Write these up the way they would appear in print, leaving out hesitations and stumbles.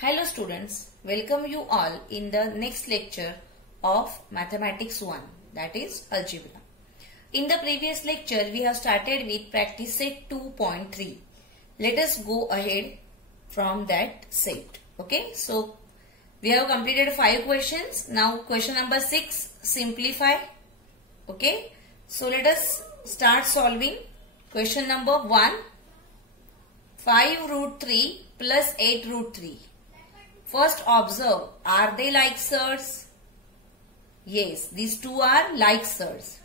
Hello students, welcome you all in the next lecture of Mathematics 1, that is Algebra. In the previous lecture, we have started with practice set 2.3. Let us go ahead from that set. Okay, so we have completed 5 questions. Now question number 6, simplify. Okay, so let us start solving. Question number 1, 5 root 3 plus 8 root 3. First observe, are they like surds? Yes, these two are like surds.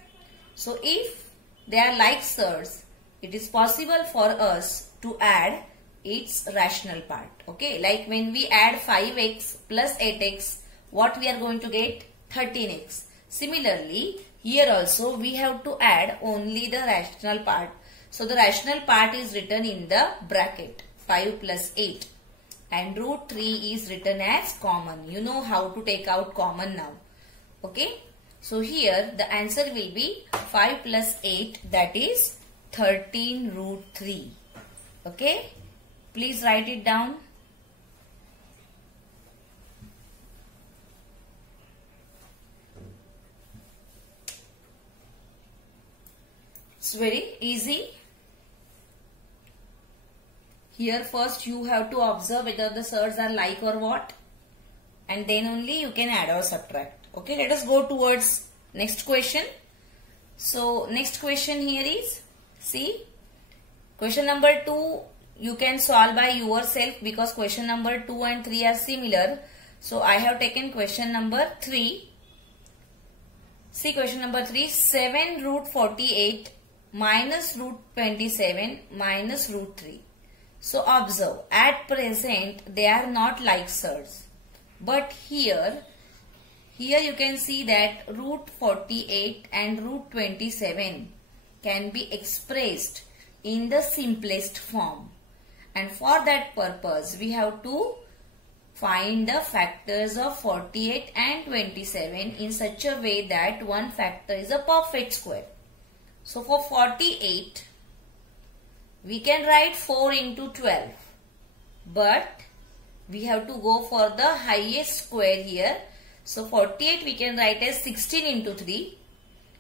So if they are like surds, it is possible for us to add its rational part. Okay, like when we add 5x plus 8x, what we are going to get? 13x. Similarly, here also we have to add only the rational part. So the rational part is written in the bracket 5 plus 8. And root 3 is written as common. You know how to take out common now. Okay. So here the answer will be 5 plus 8, that is 13 root 3. Okay. Please write it down. It's very easy. Here first you have to observe whether the surds are like or what, and then only you can add or subtract. Okay, let us go towards next question. So next question here is, see, question number 2 you can solve by yourself because question number 2 and 3 are similar. So I have taken question number 3. See question number 3, 7 root 48 minus root 27 minus root 3. So observe, at present they are not like surds. But here you can see that root 48 and root 27 can be expressed in the simplest form. And for that purpose, we have to find the factors of 48 and 27 in such a way that one factor is a perfect square. So for 48, we can write 4 into 12, but we have to go for the highest square here. So 48 we can write as 16 into 3.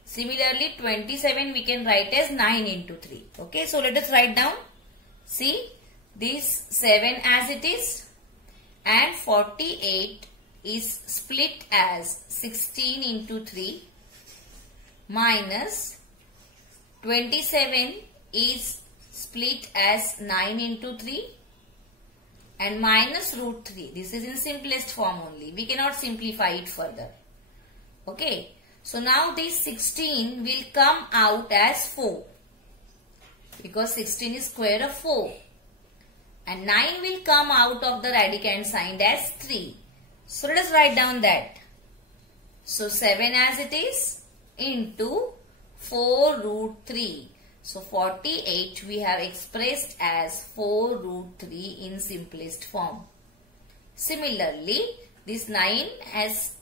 Similarly 27 we can write as 9 into 3. Okay, so let us write down. See, this 7 as it is and 48 is split as 16 into 3 minus 27 is split as 9 into 3 and minus root 3. This is in simplest form only. We cannot simplify it further. Okay. So now this 16 will come out as 4 because 16 is square of 4. And 9 will come out of the radicand sign as 3. So let us write down that. So 7 as it is into 4 root 3. So 48 we have expressed as 4 root 3 in simplest form. Similarly, this 9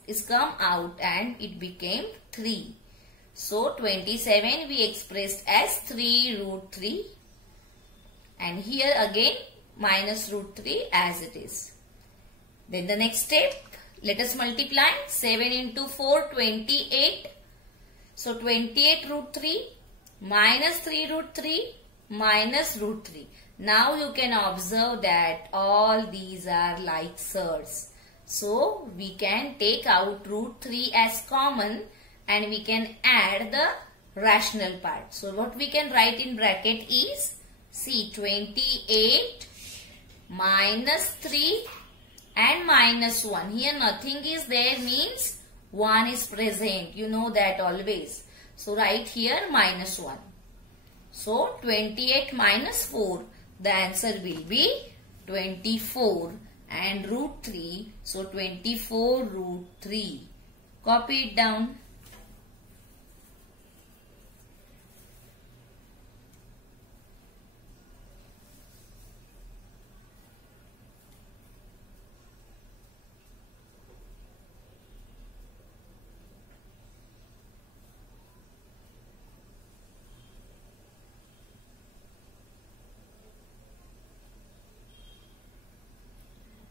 is come out and it became 3. So 27 we expressed as 3 root 3. And here again minus root 3 as it is. Then the next step, let us multiply 7 into 4, 28. So 28 root 3. Minus 3 root 3 minus root 3. Now you can observe that all these are like surds. So we can take out root 3 as common and we can add the rational part. So what we can write in bracket is, see, 28 minus 3 and minus 1. Here nothing is there means 1 is present. You know that always. So write here minus 1. So 28 minus 4, the answer will be 24 and root 3. So 24 root 3. Copy it down.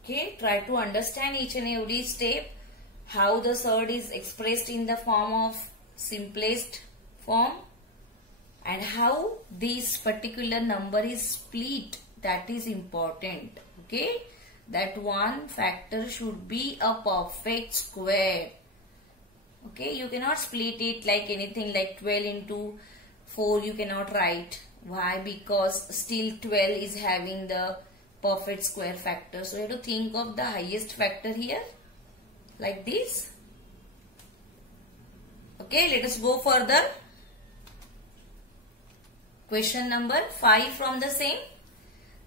Okay, try to understand each and every step, how the surd is expressed in the form of simplest form and how this particular number is split. That is important. Okay, that one factor should be a perfect square. Okay, you cannot split it like anything like 12 into 4 you cannot write. Why? Because still 12 is having the perfect square factor. So you have to think of the highest factor here like this. Okay, let us go further. Question number 5 from the same.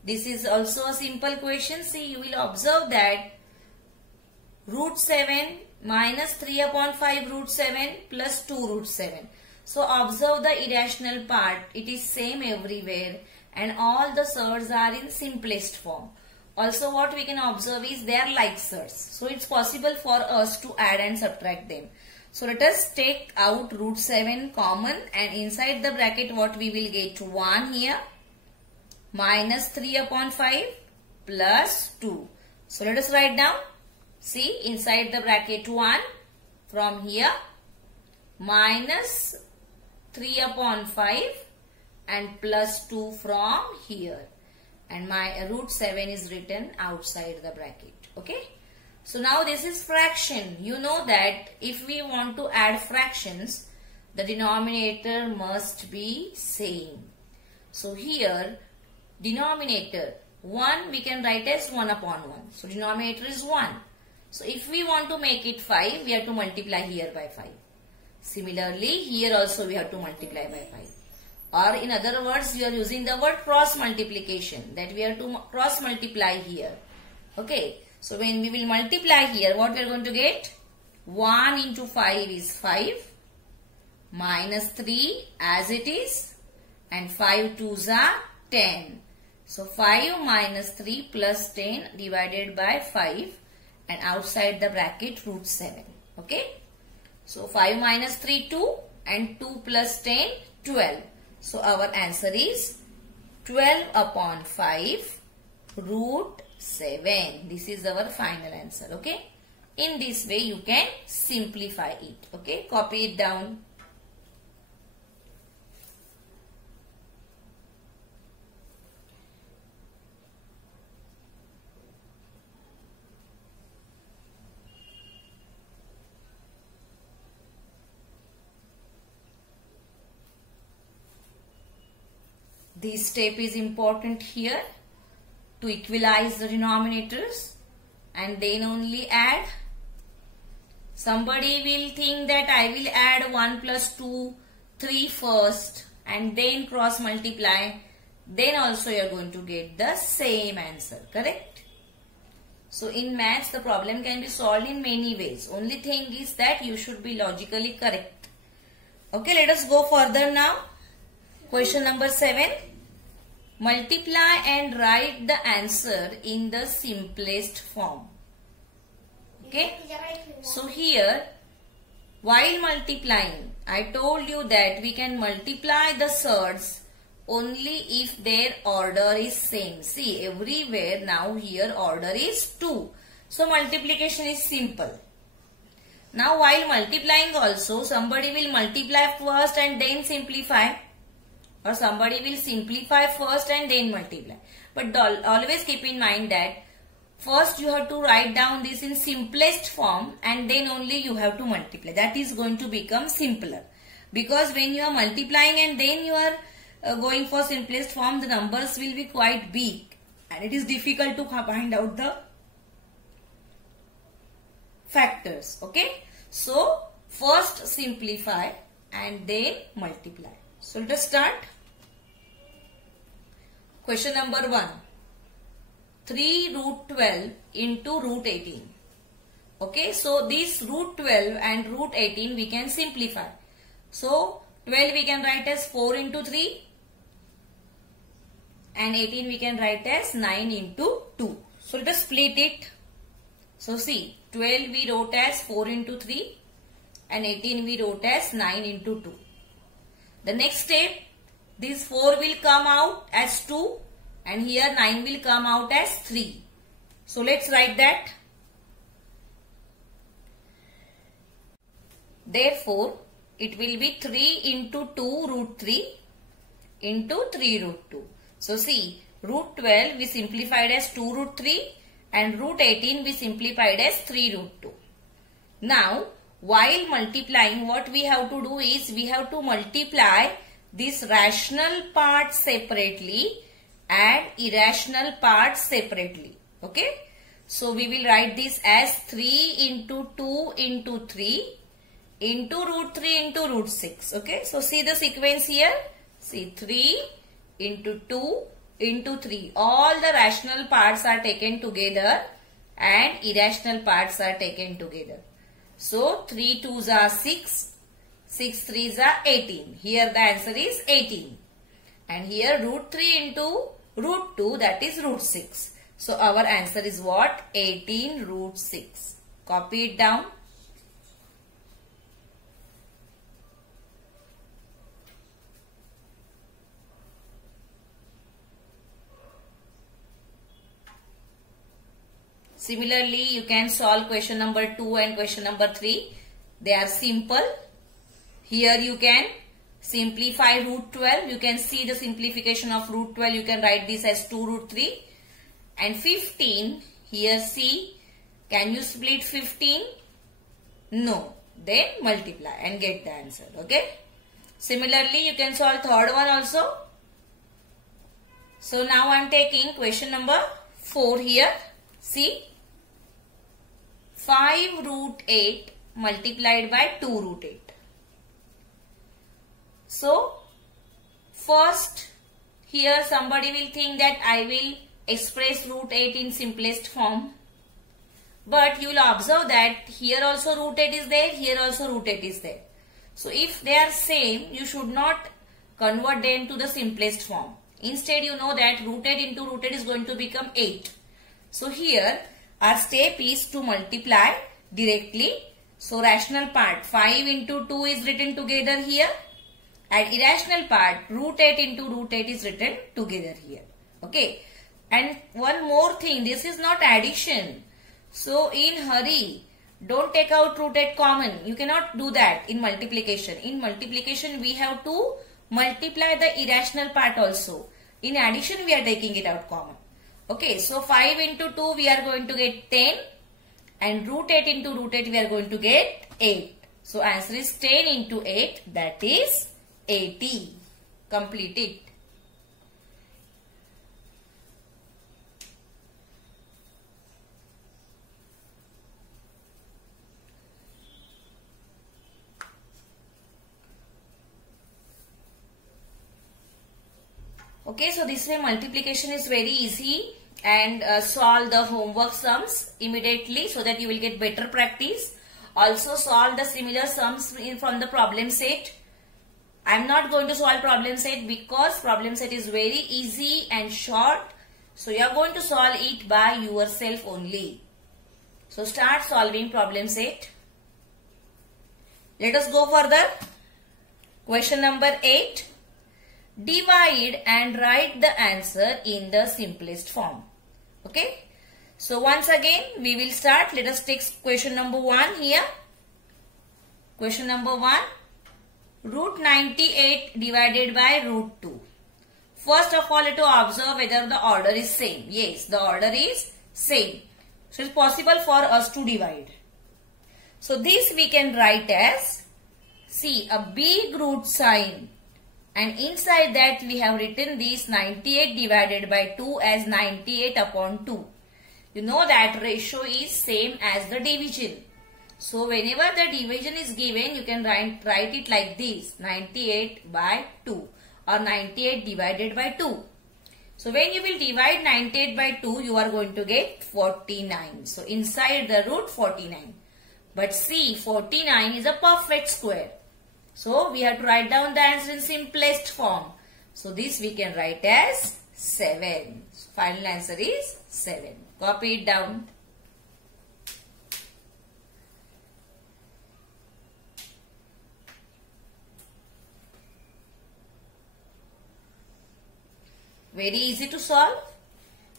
This is also a simple question. See, you will observe that root 7 minus 3 upon 5 root 7 plus 2 root 7. So observe the irrational part. It is same everywhere and all the surds are in simplest form. Also what we can observe is they are like surds. So it's possible for us to add and subtract them. So let us take out root 7 common and inside the bracket what we will get 1 here minus 3 upon 5 plus 2. So let us write down. See, inside the bracket 1 from here minus 3 upon 5 and plus 2 from here, and my root 7 is written outside the bracket. Okay. So now this is fraction. You know that if we want to add fractions, the denominator must be same. So here denominator 1 we can write as 1 upon 1. So denominator is 1. So if we want to make it 5, we have to multiply here by 5. Similarly, here also we have to multiply by 5. Or in other words, we are using the word cross multiplication, that we have to cross multiply here. Okay. So when we will multiply here, what we are going to get? 1 into 5 is 5 minus 3 as it is, and 5 2s are 10. So 5 minus 3 plus 10 divided by 5 and outside the bracket root 7. Okay. So 5 minus 3 2 and 2 plus 10 12. So our answer is 12 upon 5 root 7. This is our final answer. Okay. In this way you can simplify it. Okay. Copy it down. This step is important here to equalize the denominators and then only add. Somebody will think that I will add 1 plus 2, 3 first and then cross multiply. Then also you are going to get the same answer. Correct? So in maths the problem can be solved in many ways. Only thing is that you should be logically correct. Okay, let us go further now. Question number 7. Multiply and write the answer in the simplest form. Okay. So here, while multiplying, I told you that we can multiply the surds only if their order is same. See, everywhere now here order is 2. So multiplication is simple. Now while multiplying also, somebody will multiply first and then simplify. Or somebody will simplify first and then multiply. But always keep in mind that first you have to write down this in simplest form and then only you have to multiply. That is going to become simpler. Because when you are multiplying and then you are going for simplest form, the numbers will be quite big. And it is difficult to find out the factors. Okay. So first simplify and then multiply. So let us start. Question number 1. 3 root 12 into root 18. Okay, so this root 12 and root 18 we can simplify. So 12 we can write as 4 into 3 and 18 we can write as 9 into 2. So let us split it. So see, 12 we wrote as 4 into 3 and 18 we wrote as 9 into 2. The next step, this 4 will come out as 2 and here 9 will come out as 3. So let's write that. Therefore, it will be 3 into 2 root 3 into 3 root 2. So see, root 12 we simplified as 2 root 3 and root 18 we simplified as 3 root 2. Now, while multiplying, what we have to do is we have to multiply this rational part separately and irrational part separately. Okay. So we will write this as 3 into 2 into 3 into root 3 into root 6. Okay. So see the sequence here. See 3 into 2 into 3. All the rational parts are taken together and irrational parts are taken together. So 3 2s are 6. 6 3s are 18. Here the answer is 18. And here root 3 into root 2, that is root 6. So our answer is what? 18 root 6. Copy it down. Similarly, you can solve question number 2 and question number 3. They are simple. Here you can simplify root 12. You can see the simplification of root 12. You can write this as 2 root 3. And 15, here see, can you split 15? No. Then multiply and get the answer. Okay. Similarly, you can solve third one also. So now I am taking question number 4 here. See, 5 root 8 multiplied by 2 root 8. So, first here somebody will think that I will express root 8 in simplest form. But you will observe that here also root 8 is there, here also root 8 is there. So, if they are same, you should not convert them to the simplest form. Instead, you know that root 8 into root 8 is going to become 8. So, here our step is to multiply directly. So, rational part 5 into 2 is written together here. And irrational part root 8 into root 8 is written together here. Okay. And one more thing, this is not addition. So in hurry, don't take out root 8 common. You cannot do that in multiplication. In multiplication, we have to multiply the irrational part also. In addition, we are taking it out common. Okay. So 5 into 2 we are going to get 10. And root 8 into root 8 we are going to get 8. So answer is 10 into 8, that is 80. Complete it. Okay, so this way multiplication is very easy, and solve the homework sums immediately so that you will get better practice. Also solve the similar sums from the problem set. I am not going to solve problem set because problem set is very easy and short. So you are going to solve it by yourself only. So start solving problem set. Let us go further. Question number 8. Divide and write the answer in the simplest form. Okay. So once again we will start. Let us take question number 1 here. Question number 1. Root 98 divided by root 2. First of all, let us observe whether the order is same. Yes, the order is same. So, it is possible for us to divide. So, this we can write as, see, a big root sign. And inside that we have written this 98 divided by 2 as 98 upon 2. You know that ratio is same as the division. So, whenever the division is given, you can write it like this, 98 by 2 or 98 divided by 2. So, when you will divide 98 by 2, you are going to get 49. So, inside the root 49. But see, 49 is a perfect square. So, we have to write down the answer in simplest form. So, this we can write as 7. Final answer is 7. Copy it down. Very easy to solve.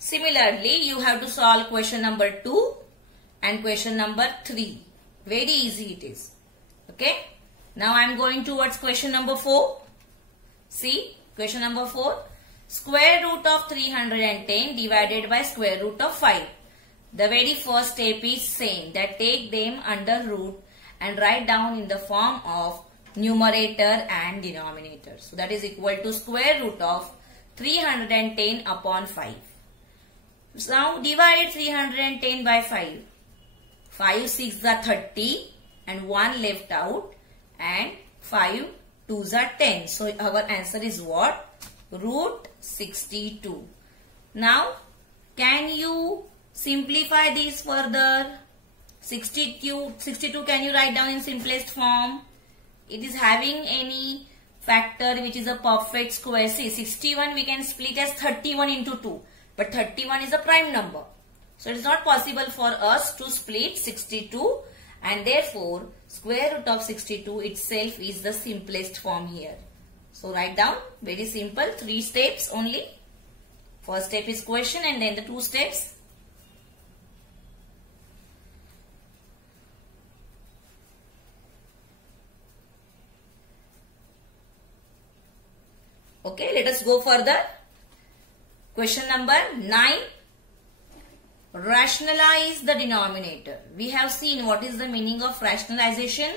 Similarly, you have to solve question number 2 and question number 3. Very easy it is. Okay. Now I am going towards question number 4. See, question number 4. Square root of 310 divided by square root of 5. The very first step is same, that take them under root and write down in the form of numerator and denominator. So that is equal to square root of 310 upon 5. So now divide 310 by 5. 5 6 are 30 and 1 left out, and 5 2s are 10. So our answer is what? Root 62. Now can you simplify this further? 62 can you write down in simplest form? It is having any factor which is a perfect square. See, 61 we can split as 31 into 2. But 31 is a prime number. So it is not possible for us to split 62, and therefore square root of 62 itself is the simplest form here. So write down, very simple, 3 steps only. First step is question and then the 2 steps. Okay, let us go further. Question number 9. Rationalize the denominator. We have seen what is the meaning of rationalization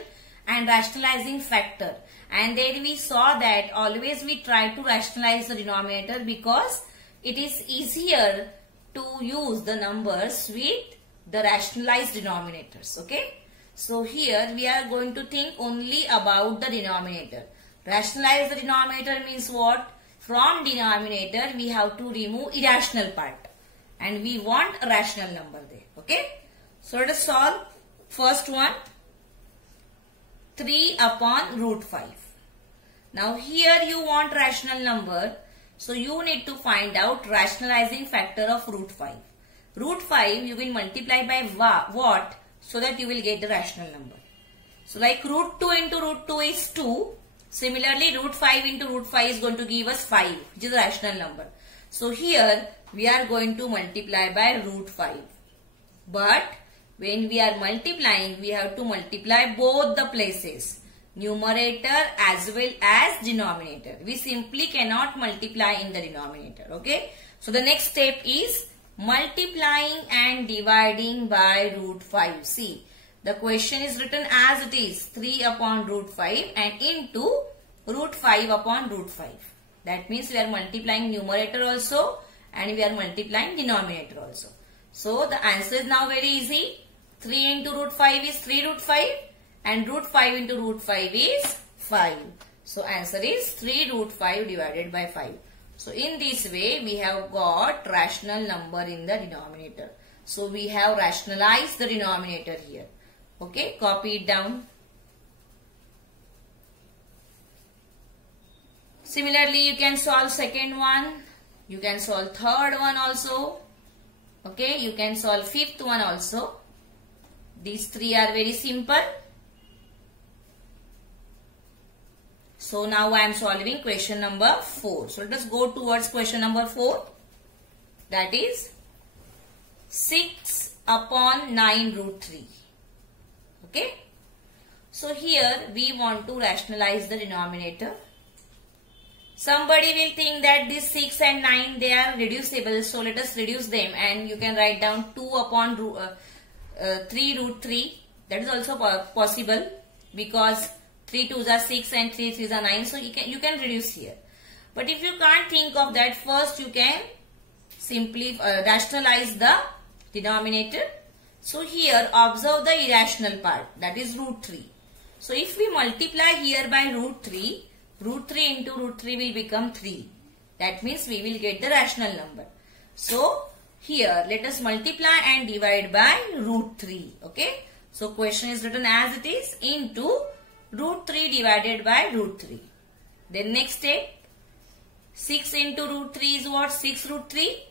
and rationalizing factor. And then we saw that always we try to rationalize the denominator because it is easier to use the numbers with the rationalized denominators. Okay. So here we are going to think only about the denominator. Rationalize the denominator means what? From denominator we have to remove irrational part. And we want a rational number there. Okay. So let us solve first one. 3 upon root 5. Now here you want rational number. So you need to find out rationalizing factor of root 5. Root 5 you will multiply by what? So that you will get the rational number. So like root 2 into root 2 is 2. Similarly root 5 into root 5 is going to give us 5, which is a rational number. So here we are going to multiply by root 5. But when we are multiplying, we have to multiply both the places, numerator as well as denominator. We simply cannot multiply in the denominator. Okay. So the next step is multiplying and dividing by root 5. See, the question is written as it is, 3 upon root 5 and into root 5 upon root 5. That means we are multiplying numerator also and we are multiplying denominator also. So the answer is now very easy. 3 into root 5 is 3 root 5 and root 5 into root 5 is 5. So answer is 3 root 5 divided by 5. So in this way we have got rational number in the denominator. So we have rationalized the denominator here. Okay, copy it down. Similarly, you can solve second one. You can solve third one also. Okay, you can solve fifth one also. These 3 are very simple. So now I am solving question number 4. So let us go towards question number 4. That is 6 upon 9 root 3. Okay. So here we want to rationalize the denominator. Somebody will think that this 6 and 9 they are reducible. So let us reduce them and you can write down 2 upon 3 root 3. That is also possible because 3 2s are 6 and 3 3s are 9. So you can reduce here. But if you can't think of that, first you can simply rationalize the denominator. So here observe the irrational part, that is root 3. So if we multiply here by root 3 into root 3 will become 3. That means we will get the rational number. So here let us multiply and divide by root 3. Okay. So question is written as it is, into root 3 divided by root 3. Then next step, 6 into root 3 is what? 6 root 3.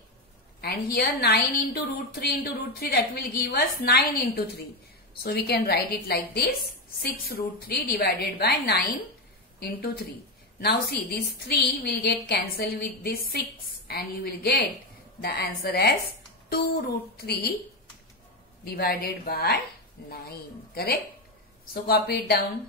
And here 9 into root 3 that will give us 9 into 3. So we can write it like this, 6 root 3 divided by 9 into 3. Now see, this 3 will get cancelled with this 6 and you will get The answer is 2 root 3 divided by 9. Correct? So copy it down.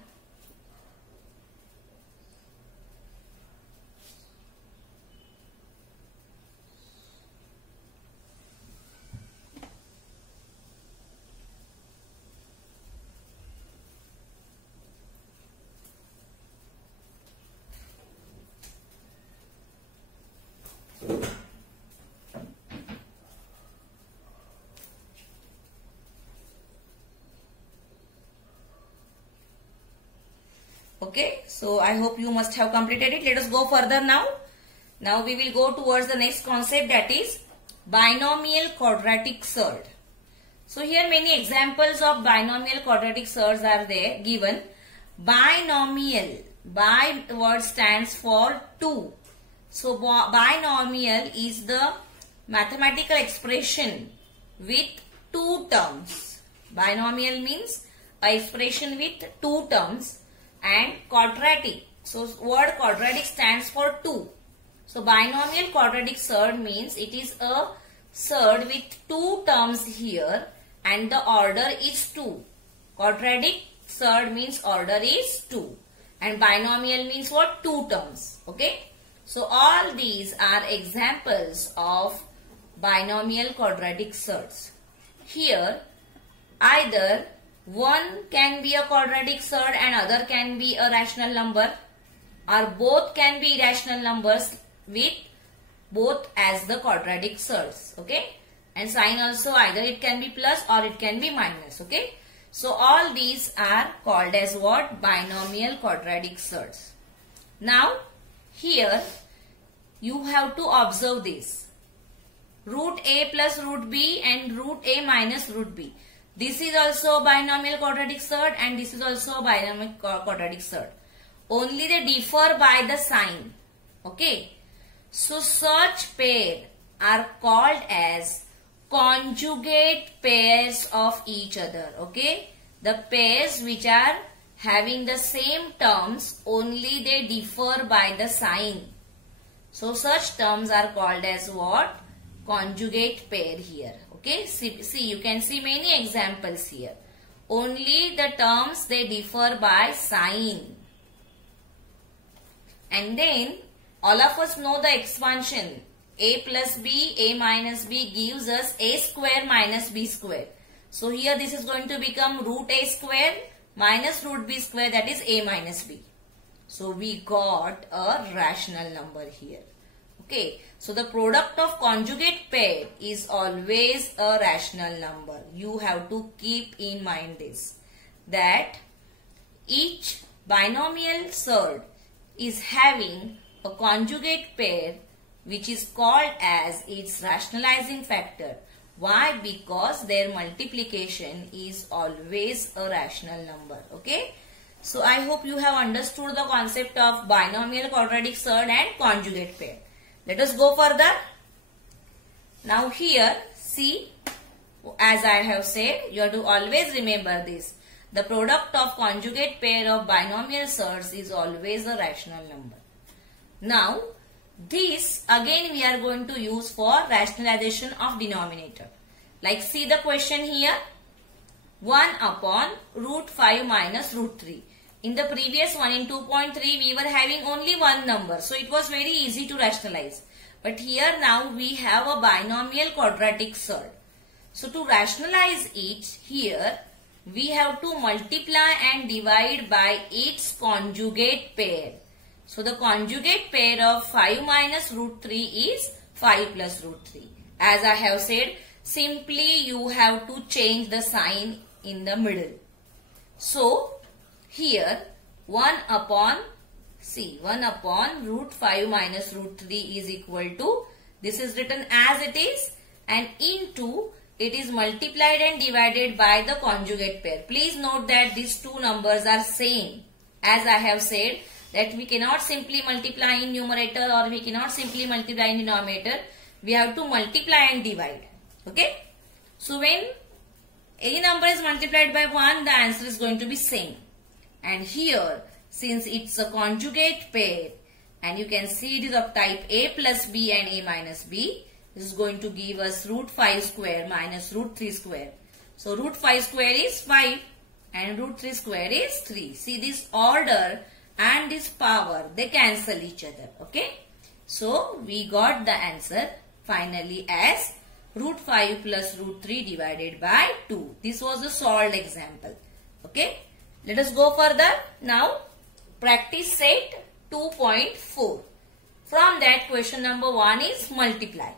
Okay, so I hope you must have completed it. Let us go further now. Now we will go towards the next concept, that is binomial quadratic surd. So here many examples of binomial quadratic surds are there given. Binomial, bi word stands for 2. So binomial is the mathematical expression with 2 terms. Binomial means a expression with 2 terms. And quadratic, so word quadratic stands for 2. So binomial quadratic surd means it is a surd with 2 terms here and the order is 2. Quadratic surd means order is 2 and binomial means what? 2 terms. Okay. So all these are examples of binomial quadratic surds. Here either one can be a quadratic surd and other can be a rational number, or both can be irrational numbers with both as the quadratic surds. Okay, and sign also either it can be plus or it can be minus. Okay, so all these are called as what? Binomial quadratic surds. Now here you have to observe this: root a plus root b and root a minus root b. This is also a binomial quadratic surd and this is also a binomial quadratic surd. Only they differ by the sign. Okay. So such pair are called as conjugate pairs of each other. Okay. The pairs which are having the same terms, only they differ by the sign. So such terms are called as what? Conjugate pair here. Okay, see you can see many examples here. Only the terms they differ by sign. And then all of us know the expansion. A plus b, a minus b gives us a square minus b square. So here this is going to become root a square minus root b square, that is a minus b. So we got a rational number here. Okay, so the product of conjugate pair is always a rational number. You have to keep in mind this, that each binomial surd is having a conjugate pair which is called as its rationalizing factor. Why? Because their multiplication is always a rational number. Okay, so I hope you have understood the concept of binomial quadratic surd and conjugate pair. Let us go further. Now here, see, as I have said, you have to always remember this. The product of conjugate pair of binomial surds is always a rational number. Now, this again we are going to use for rationalization of denominator. Like see the question here, 1 upon root 5 minus root 3. In the previous one, in 2.3, we were having only one number. So it was very easy to rationalize. But here now we have a binomial quadratic surd. So to rationalize it here, we have to multiply and divide by its conjugate pair. So the conjugate pair of 5 minus root 3 is 5 plus root 3. As I have said, simply you have to change the sign in the middle. So here 1 upon root 5 minus root 3 is equal to, this is written as it is, and into it is multiplied and divided by the conjugate pair. Please note that these two numbers are same. As I have said that we cannot simply multiply in numerator or we cannot simply multiply in denominator. We have to multiply and divide. Okay. So when any number is multiplied by 1, the answer is going to be same. And here, since it's a conjugate pair and you can see it is of type A plus B and A minus B, This is going to give us root 5 square minus root 3 square. So root 5 square is 5 and root 3 square is 3. See, this order and this power, they cancel each other. Okay. So we got the answer finally as root 5 plus root 3 divided by 2. This was a solved example. Okay. Let us go further. Now practice set 2.4. From that, question number 1 is multiply.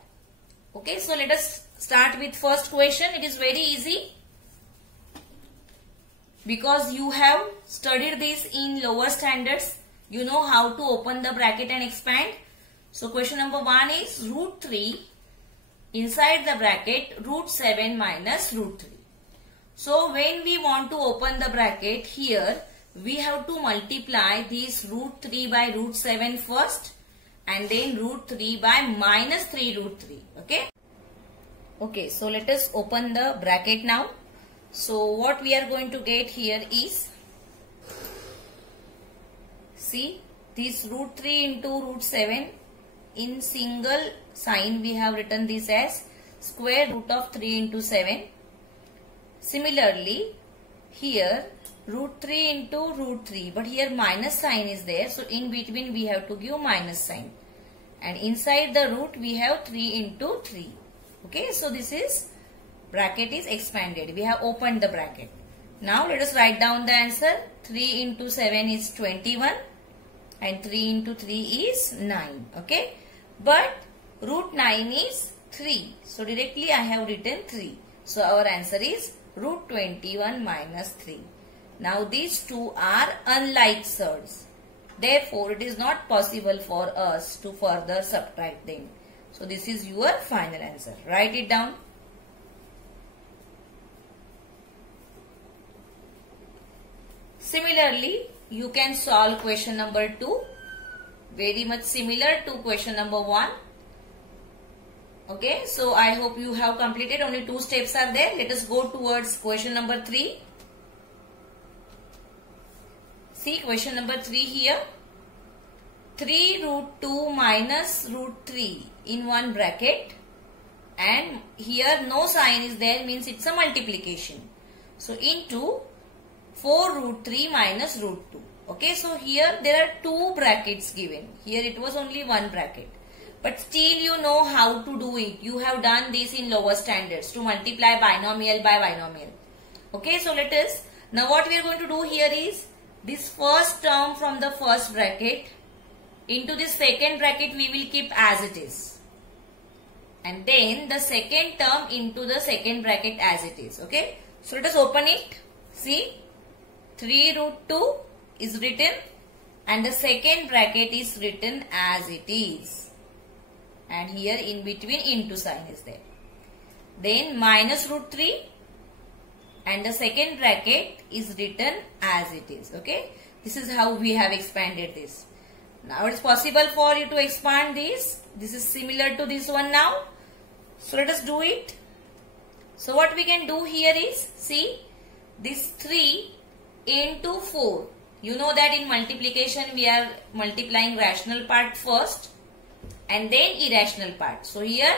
Okay, so let us start with first question. It is very easy because you have studied this in lower standards. You know how to open the bracket and expand. So question number 1 is root 3 inside the bracket root 7 minus root 3. So when we want to open the bracket here, we have to multiply this root 3 by root 7 first and then root 3 by minus 3 root 3. Okay. Okay, so let us open the bracket now. So what we are going to get here is, see, this root 3 into root 7, in single sign we have written this as square root of 3 into 7. Similarly, here root 3 into root 3, but here minus sign is there, so in between we have to give minus sign, and inside the root we have 3 into 3. Okay, so this is bracket is expanded. We have opened the bracket. Now let us write down the answer. 3 into 7 is 21 and 3 into 3 is 9. Okay, but root 9 is 3, so directly I have written 3. So our answer is root 21 minus 3. Now these two are unlike surds. Therefore, it is not possible for us to further subtract them. So this is your final answer. Write it down. Similarly, you can solve question number 2. Very much similar to question number 1. Okay, so I hope you have completed. Only 2 steps are there. Let us go towards question number 3. See question number 3 here. 3 root 2 minus root 3 in one bracket, and here no sign is there, means it's a multiplication. So into 4 root 3 minus root 2. Okay, so here there are 2 brackets given. Here it was only 1 bracket. But still you know how to do it. You have done this in lower standards to multiply binomial by binomial. Okay, so let us, now what we are going to do here is, this first term from the first bracket into this second bracket we will keep as it is. And then the second term into the second bracket as it is. Okay, so let us open it. See, 3 root 2 is written and the second bracket is written as it is. And here in between into sign is there. Then minus root 3 and the second bracket is written as it is. Okay, this is how we have expanded this. Now it is possible for you to expand this. This is similar to this one now. So let us do it. So what we can do here is, see, this 3 into 4. You know that in multiplication we are multiplying rational part first and then irrational part. So here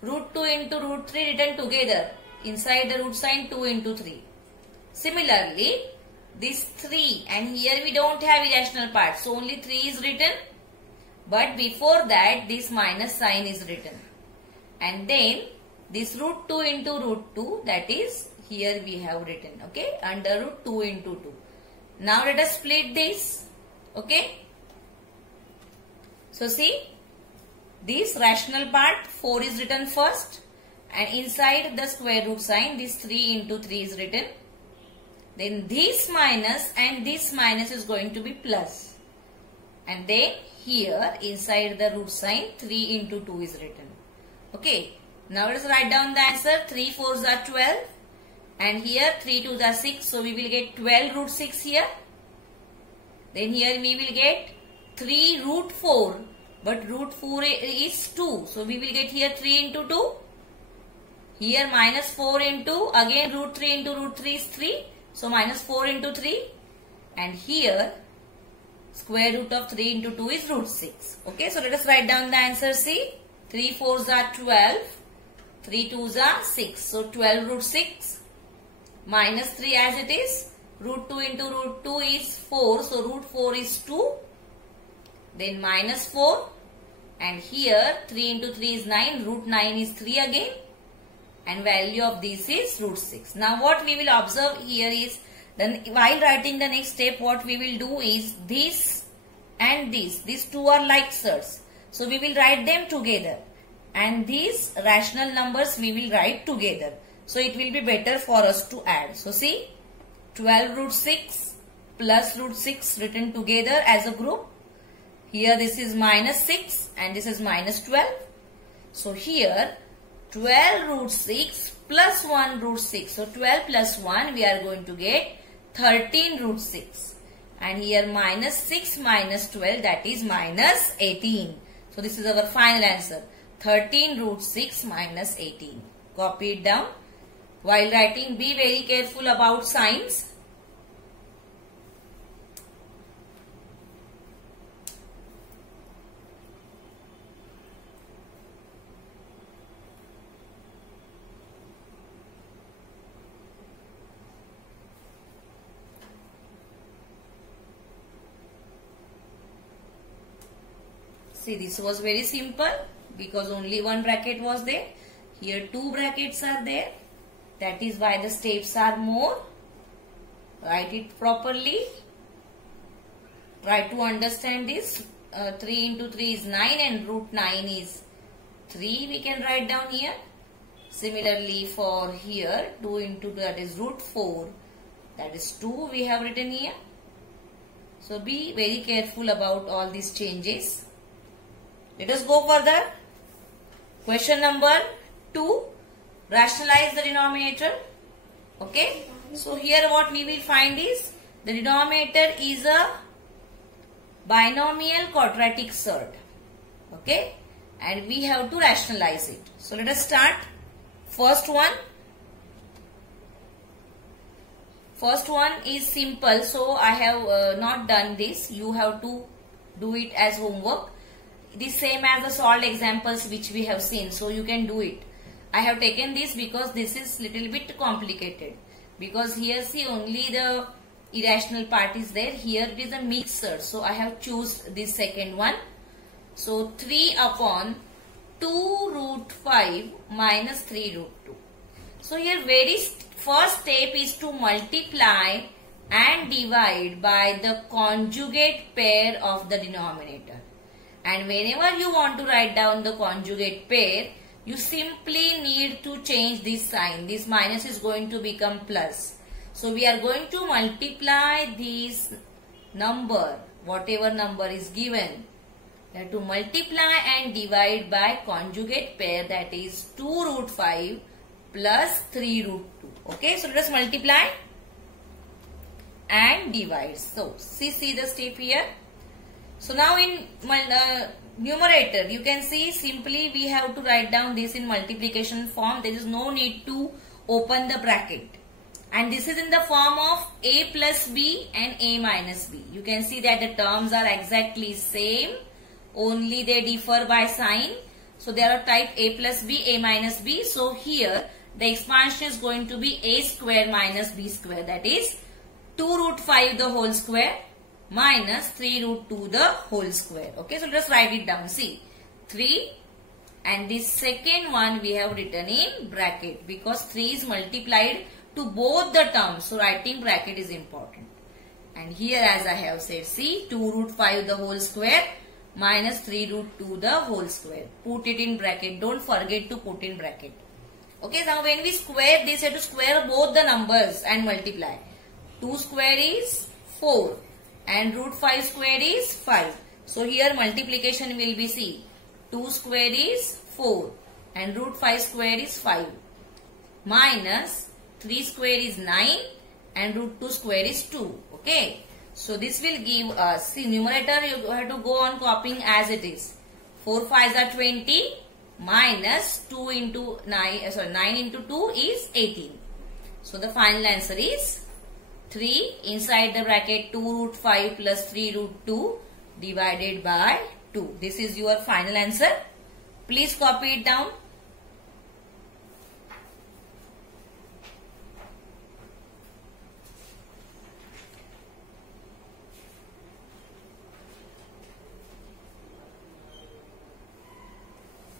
root 2 into root 3 written together. Inside the root sign 2 into 3. Similarly, this 3 and here we don't have irrational part. So only 3 is written. But before that this minus sign is written. And then this root 2 into root 2, that is here we have written. Okay, under root 2 into 2. Now let us split this. Okay. So see, this rational part 4 is written first. And inside the square root sign this 3 into 3 is written. Then this minus and this minus is going to be plus. And then here inside the root sign 3 into 2 is written. Okay. Now let us write down the answer. 3 4s are 12. And here 3 2s are 6. So we will get 12 root 6 here. Then here we will get 3 root 4. But root 4 is 2. So we will get here 3 into 2. Here minus 4 into, again root 3 into root 3 is 3. So minus 4 into 3. And here square root of 3 into 2 is root 6. Okay, so let us write down the answer. See, 3 4s are 12. 3 2s are 6. So 12 root 6 minus 3 as it is. Root 2 into root 2 is 4. So root 4 is 2. Then minus 4. And here 3 into 3 is 9. Root 9 is 3 again. And value of this is root 6. Now what we will observe here is, then while writing the next step, what we will do is this and this. These two are like surds. So we will write them together. And these rational numbers we will write together. So it will be better for us to add. So see, 12 root 6 plus root 6 written together as a group. Here this is minus 6 and this is minus 12. So here 12 root 6 plus 1 root 6. So 12 plus 1 we are going to get 13 root 6. And here minus 6 minus 12, that is minus 18. So this is our final answer. 13 root 6 minus 18. Copy it down. While writing, be very careful about signs. See, this was very simple because only one bracket was there. Here two brackets are there. That is why the steps are more. Write it properly. Try to understand this. 3 into 3 is 9 and root 9 is 3. We can write down here. Similarly for here 2 into 2, that is root 4. That is 2 we have written here. So be very careful about all these changes. Let us go further. Question number 2. Rationalize the denominator. Okay. So here what we will find is the denominator is a binomial quadratic surd. Okay. And we have to rationalize it. So let us start. First one. First one is simple. So I have not done this. You have to do it as homework. It is same as the solved examples which we have seen. So you can do it. I have taken this because this is little bit complicated. Because here see only the irrational part is there. Here it is a mixer. So I have choose this second one. So 3 upon 2 root 5 minus 3 root 2. So here very first step is to multiply and divide by the conjugate pair of the denominator. And whenever you want to write down the conjugate pair, you simply need to change this sign. This minus is going to become plus. So we are going to multiply this number, whatever number is given. We have to multiply and divide by conjugate pair, that is 2 root 5 plus 3 root 2. Okay, so let us multiply and divide. So see the step here. So now in numerator, you can see simply we have to write down this in multiplication form. There is no need to open the bracket. And this is in the form of a plus b and a minus b. You can see that the terms are exactly same. Only they differ by sign. So they are type a plus b, a minus b. So here the expansion is going to be a square minus b square. That is 2 root 5 the whole square minus 3 root 2 the whole square. Okay, so let us write it down. See, 3 and this second one we have written in bracket because 3 is multiplied to both the terms. So writing bracket is important. And here as I have said, see 2 root 5 the whole square minus 3 root 2 the whole square. Put it in bracket. Don't forget to put in bracket. Okay, now when we square this, you have to square both the numbers and multiply. 2 square is 4. And root 5 square is 5. So here multiplication will be see 2 square is 4 and root 5 square is 5 minus 3 square is 9 and root 2 square is 2. Okay. So this will give us, see numerator you have to go on copying as it is. 4 5s are 20 minus 2 into 9 into 2 is 18. So the final answer is 3 inside the bracket 2 root 5 plus 3 root 2 divided by 2. This is your final answer. Please copy it down.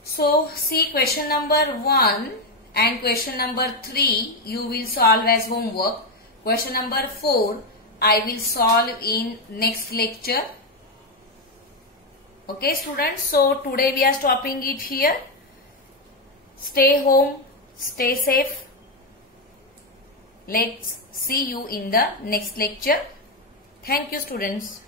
So see, question number 1 and question number 3 you will solve as homework. Question number 4 I will solve in next lecture. Okay students, so today we are stopping it here. Stay home, stay safe. Let's see you in the next lecture. Thank you students.